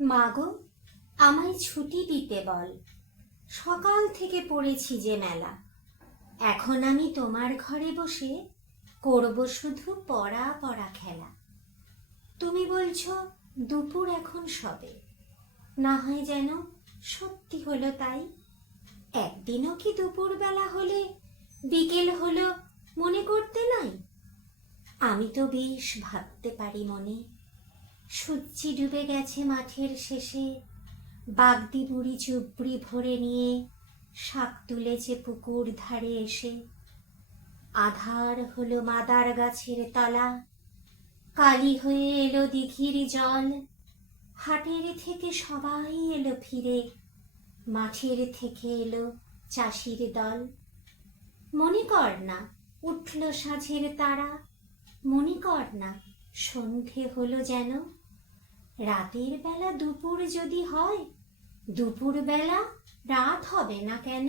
মাগো, আমায় ছুটি দিতে বল। সকাল থেকে পড়েছি যে মেলা। এখন আমি তোমার ঘরে বসে করব শুধু পড়া পড়া খেলা। তুমি বলছো দুপুর এখন সবে, না হয় যেন সত্যি হলো তাই। একদিনও কি দুপুর বেলা হলে বিকেল হলো মনে করতে নাই? আমি তো বেশ ভাবতে পারি মনে। সূর্যি ডুবে গেছে মাঠের শেষে, বাগদি বুড়ি চুবড়ি ভরে নিয়ে শাক তুলেছে পুকুর ধারে এসে। আধার হলো মাদার গাছের তলা, কালি হয়ে এলো দিঘির জল। হাটের থেকে সবাই এলো ফিরে, মাঠের থেকে এলো চাষির দল। মনে কর না উঠল সাঁঝের তারা, মনে কর না সন্ধে হলো যেন। রাতের বেলা দুপুর যদি হয়, দুপুর বেলা রাত হবে না কেন?